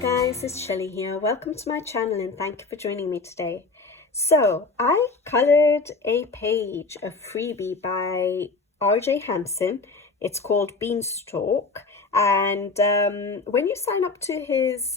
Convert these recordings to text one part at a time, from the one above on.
guys, it's Shelly here. Welcome to my channel and thank you for joining me today. So I colored a page of Freebie by RJ Hampson. It's called Beanstalk, and when you sign up to his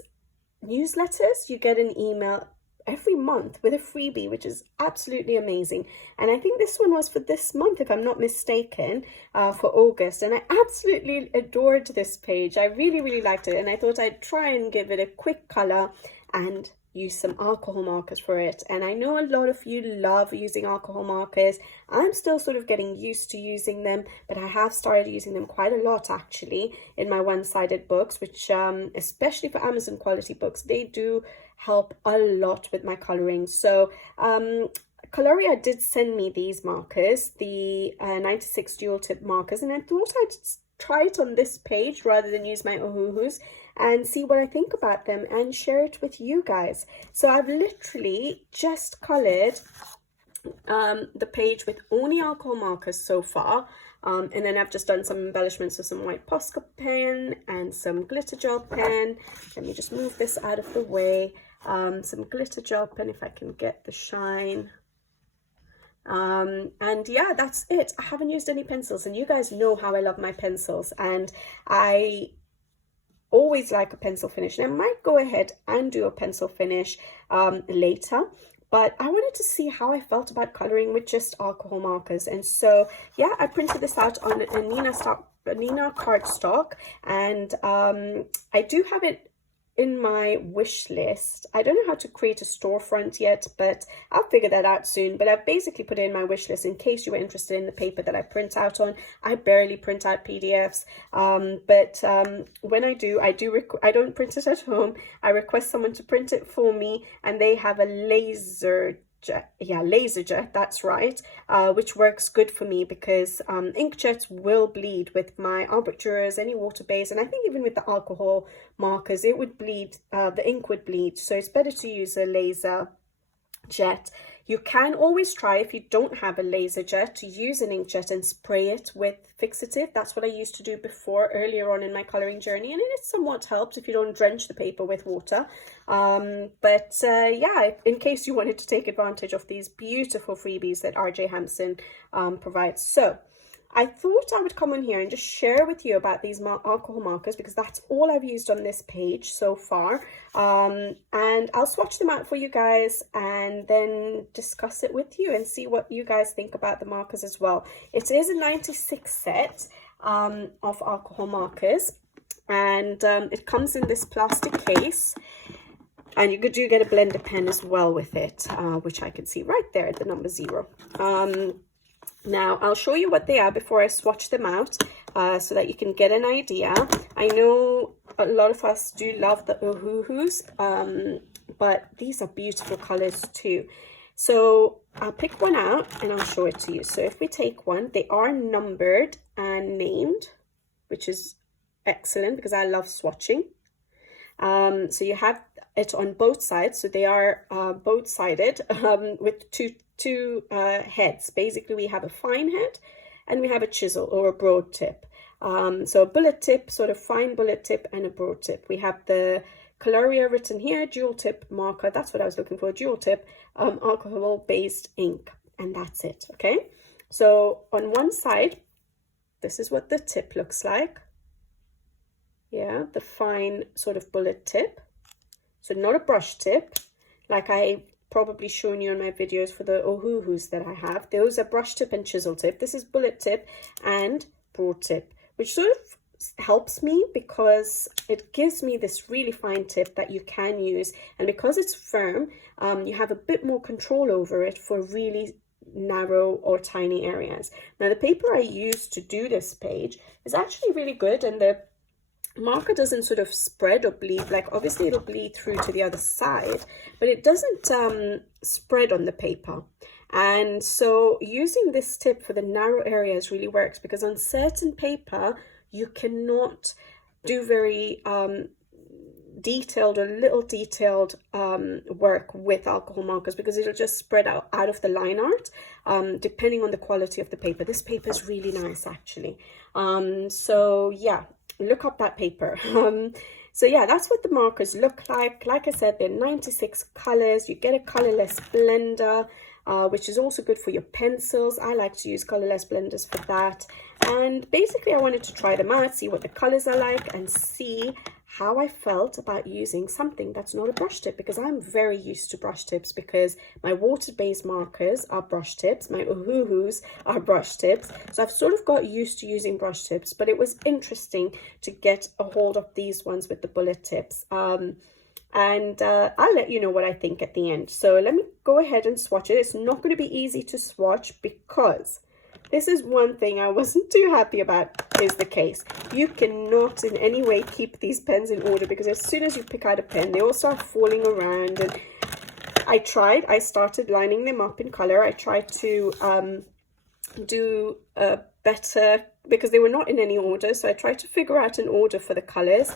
newsletters you get an email every month with a freebie, which is absolutely amazing. And I think this one was for this month, if I'm not mistaken, for August. And I absolutely adored this page. I really liked it, and I thought I'd try and give it a quick color and use some alcohol markers for it. And I know a lot of you love using alcohol markers. I'm still sort of getting used to using them, but I have started using them quite a lot actually in my one-sided books, which especially for Amazon quality books, they do help a lot with my coloring. So Colorya did send me these markers, the 96 dual tip markers, and I thought I'd try it on this page rather than use my Ohuhus and see what I think about them and share it with you guys. So I've literally just colored the page with only alcohol markers so far, and then I've just done some embellishments with some white Posca pen and some glitter gel pen. Let me just move this out of the way. Some glitter gel pen if I can get the shine. And yeah, that's it. I haven't used any pencils, and you guys know how I love my pencils, and I always like a pencil finish, and I might go ahead and do a pencil finish later, but I wanted to see how I felt about coloring with just alcohol markers. And so yeah, I printed this out on a Nina cardstock, and I do have it in my wish list. I don't know how to create a storefront yet, but I'll figure that out soon. But I've basically put it in my wish list in case you were interested in the paper that I print out on. I barely print out PDFs, but when I do, I don't print it at home. I request someone to print it for me, and they have a laser jet, that's right, which works good for me because inkjets will bleed with my arbitrators, any water base, and I think even with the alcohol markers it would bleed, the ink would bleed. So it's better to use a laser jet. You can always try, if you don't have a laser jet, to use an inkjet and spray it with fixative. That's what I used to do before, earlier on in my coloring journey, and it somewhat helps if you don't drench the paper with water. Yeah, in case you wanted to take advantage of these beautiful freebies that RJ Hampson provides. So I thought I would come on here and just share with you about these alcohol markers, because that's all I've used on this page so far. And I'll swatch them out for you guys and then discuss it with you and see what you guys think about the markers as well. It is a 96 set of alcohol markers, and it comes in this plastic case. And you do get a blender pen as well with it, which I can see right there at the number 0. Now, I'll show you what they are before I swatch them out, so that you can get an idea. I know a lot of us do love the Ohuhus, but these are beautiful colors too. So I'll pick one out and I'll show it to you. So if we take one, they are numbered and named, which is excellent because I love swatching. So you have it on both sides, so they are both sided with two heads. Basically we have a fine head and we have a chisel or a broad tip. So a bullet tip, sort of fine bullet tip, and a broad tip. We have the Colorya written here, dual tip marker, that's what I was looking for, dual tip, alcohol based ink, and that's it. Okay, so on one side, this is what the tip looks like. Yeah, the fine sort of bullet tip. So not a brush tip, like I've probably shown you in my videos for the Ohuhus that I have. Those are brush tip and chisel tip. This is bullet tip and broad tip, which sort of helps me because it gives me this really fine tip that you can use. And because it's firm, you have a bit more control over it for really narrow or tiny areas. Now, the paper I used to do this page is actually really good, and the marker doesn't sort of spread or bleed. Like obviously it'll bleed through to the other side, but it doesn't spread on the paper. And so using this tip for the narrow areas really works, because on certain paper you cannot do very detailed or little detailed work with alcohol markers, because it'll just spread out of the line art depending on the quality of the paper. This paper is really nice actually. So yeah, look up that paper. So yeah, that's what the markers look like. Like I said, they're 96 colors. You get a colorless blender, which is also good for your pencils. I like to use colorless blenders for that. And basically I wanted to try them out, see what the colors are like, and see how I felt about using something that's not a brush tip, because I'm very used to brush tips, because my water-based markers are brush tips, my Ohuhus are brush tips, so I've sort of got used to using brush tips. But it was interesting to get a hold of these ones with the bullet tips, and I'll let you know what I think at the end. So let me go ahead and swatch it. It's not going to be easy to swatch, because this is one thing I wasn't too happy about, is the case. You cannot in any way keep these pens in order, because as soon as you pick out a pen, they all start falling around. And I started lining them up in color. I tried to do a better, because they were not in any order, so I tried to figure out an order for the colors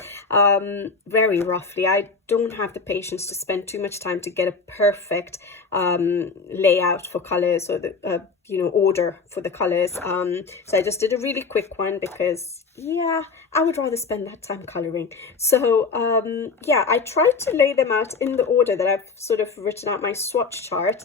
very roughly. I don't have the patience to spend too much time to get a perfect layout for colors, or the you know, order for the colors. So I just did a really quick one, because yeah, I would rather spend that time coloring. So yeah, I tried to lay them out in the order that I've sort of written out my swatch chart,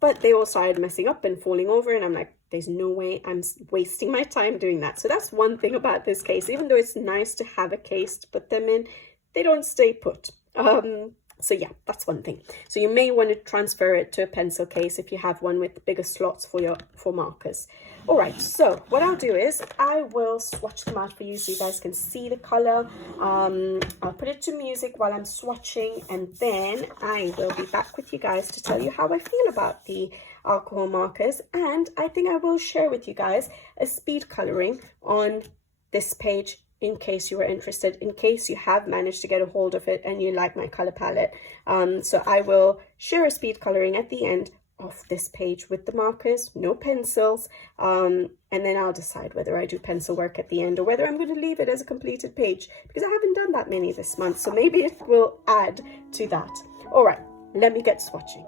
but they all started messing up and falling over, and I'm like, there's no way I'm wasting my time doing that. So that's one thing about this case. Even though it's nice to have a case to put them in, they don't stay put. So yeah, that's one thing. So you may want to transfer it to a pencil case if you have one with bigger slots for markers. All right, so what I'll do is I will swatch them out for you so you guys can see the color. I'll put it to music while I'm swatching, and then I will be back with you guys to tell you how I feel about the alcohol markers. And I think I will share with you guys a speed coloring on this page, in case you were interested, in case you have managed to get a hold of it and you like my color palette. So I will share a speed coloring at the end of this page with the markers, no pencils, and then I'll decide whether I do pencil work at the end, or whether I'm going to leave it as a completed page, because I haven't done that many this month, so maybe it will add to that. All right, let me get swatching.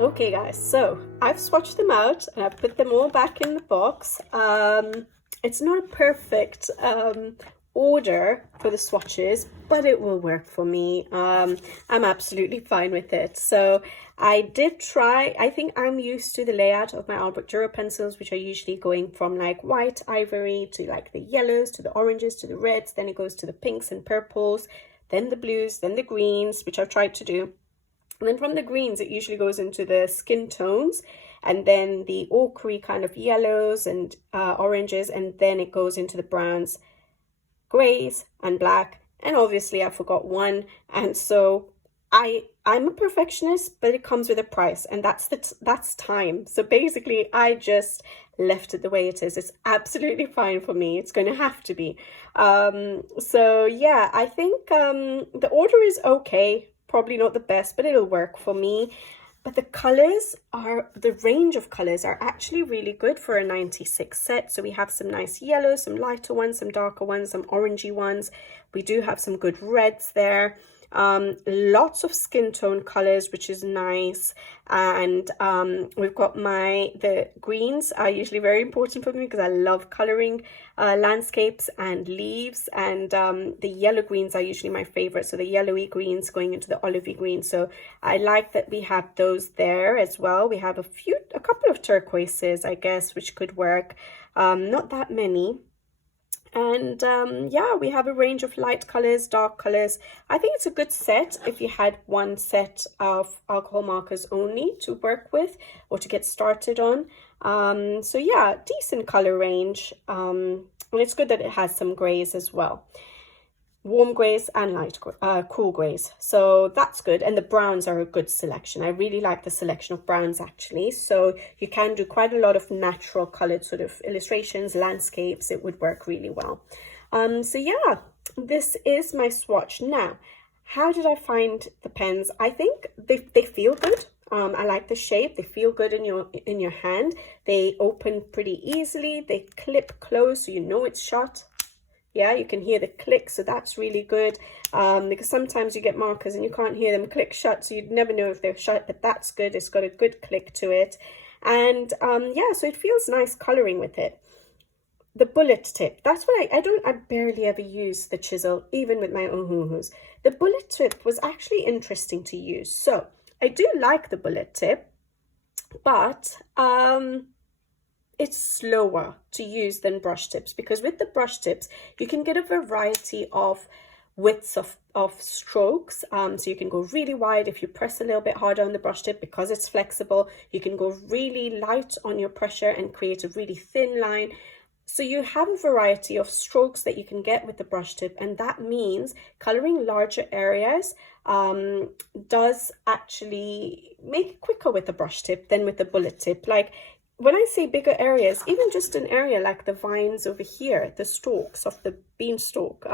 Okay guys, so I've swatched them out and I've put them all back in the box. It's not a perfect order for the swatches, but it will work for me. I'm absolutely fine with it. So I did try, I think I'm used to the layout of my Albrecht Dürer pencils, which are usually going from like white ivory to like the yellows to the oranges to the reds, then it goes to the pinks and purples, then the blues, then the greens, which I've tried to do. And then from the greens, it usually goes into the skin tones, and then the ochre kind of yellows and oranges, and then it goes into the browns, grays and black. And obviously I forgot one, and so I'm a perfectionist, but it comes with a price, and that's time. So basically I just left it the way it is. It's absolutely fine for me. It's going to have to be. So yeah, I think the order is okay. Probably not the best, but it'll work for me. But the colors are, the range of colors are actually really good for a 96 set. So we have some nice yellows, some lighter ones, some darker ones, some orangey ones. We do have some good reds there. Lots of skin tone colors, which is nice. And we've got the greens are usually very important for me because I love coloring landscapes and leaves, and the yellow greens are usually my favorite. So the yellowy greens going into the olivey green. So I like that we have those there as well. We have a couple of turquoises, I guess, which could work. Not that many. And yeah, we have a range of light colors, dark colors. I think it's a good set if you had one set of alcohol markers only to work with or to get started on. So yeah, decent color range. And it's good that it has some grays as well. Warm grays and light cool grays, so that's good. And the browns are a good selection. I really like the selection of browns actually, so you can do quite a lot of natural colored sort of illustrations, landscapes. It would work really well. So yeah, this is my swatch. Now, how did I find the pens? I think they feel good. I like the shape. They feel good in your hand. They open pretty easily. They clip close, so you know it's shut. Yeah, you can hear the click, so that's really good, because sometimes you get markers and you can't hear them click shut, so you'd never know if they're shut, but that's good. It's got a good click to it. And yeah, so it feels nice coloring with it. The bullet tip, that's what I barely ever use the chisel, even with my Ohuhus. The bullet tip was actually interesting to use. So I do like the bullet tip, but it's slower to use than brush tips, because with the brush tips you can get a variety of widths of strokes. So you can go really wide if you press a little bit harder on the brush tip because it's flexible. You can go really light on your pressure and create a really thin line. So you have a variety of strokes that you can get with the brush tip, and that means coloring larger areas does actually make it quicker with the brush tip than with the bullet tip. Like, when I say bigger areas, even just an area like the vines over here, the stalks of the beanstalk,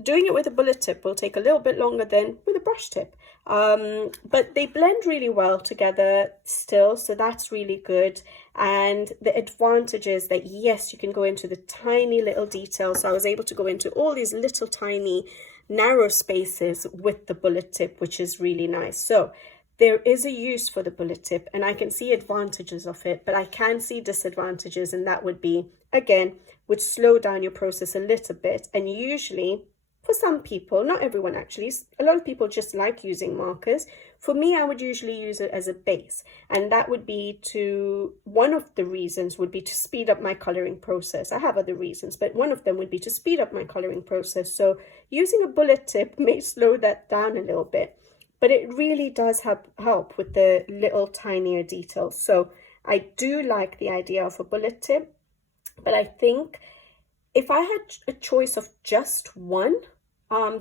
doing it with a bullet tip will take a little bit longer than with a brush tip. But they blend really well together still, so that's really good. And the advantage is that, yes, you can go into the tiny little details. So I was able to go into all these little tiny narrow spaces with the bullet tip, which is really nice. So there is a use for the bullet tip, and I can see advantages of it, but I can see disadvantages, and that would be, again, would slow down your process a little bit. And usually for some people, not everyone actually. A lot of people just like using markers. For me, I would usually use it as a base, and that would be one of the reasons would be to speed up my coloring process. I have other reasons, but one of them would be to speed up my coloring process. So using a bullet tip may slow that down a little bit, but it really does help with the little tinier details. So I do like the idea of a bullet tip, but I think if I had a choice of just one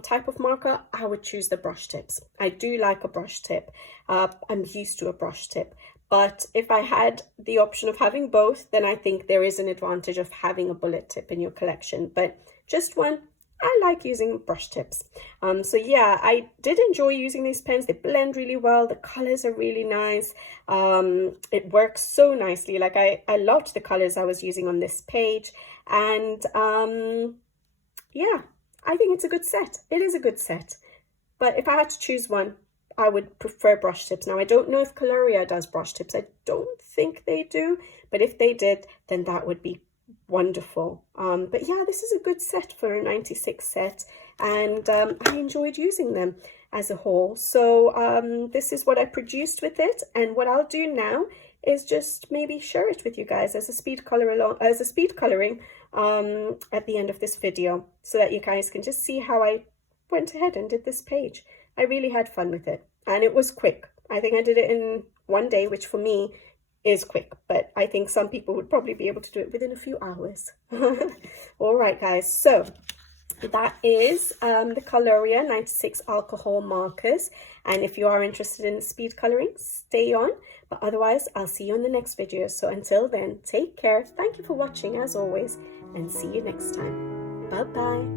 type of marker, I would choose the brush tips. I do like a brush tip. I'm used to a brush tip. But if I had the option of having both, then I think there is an advantage of having a bullet tip in your collection. But just one, I like using brush tips. So yeah, I did enjoy using these pens. They blend really well. The colors are really nice. It works so nicely. Like I loved the colors I was using on this page. And yeah, I think it's a good set. It is a good set. But if I had to choose one, I would prefer brush tips. Now, I don't know if Colorya does brush tips. I don't think they do. But if they did, then that would be wonderful. But yeah, this is a good set for a 96 set, and I enjoyed using them as a whole. So this is what I produced with it, and what I'll do now is just maybe share it with you guys as a speed coloring at the end of this video, so that you guys can just see how I went ahead and did this page. I really had fun with it, and it was quick. I think I did it in one day, which for me is quick, but I think some people would probably be able to do it within a few hours. All right, guys, so that is the Colorya 96 alcohol markers, and if you are interested in speed coloring, stay on. But otherwise, I'll see you in the next video. So until then, take care. Thank you for watching as always, and see you next time. Bye bye.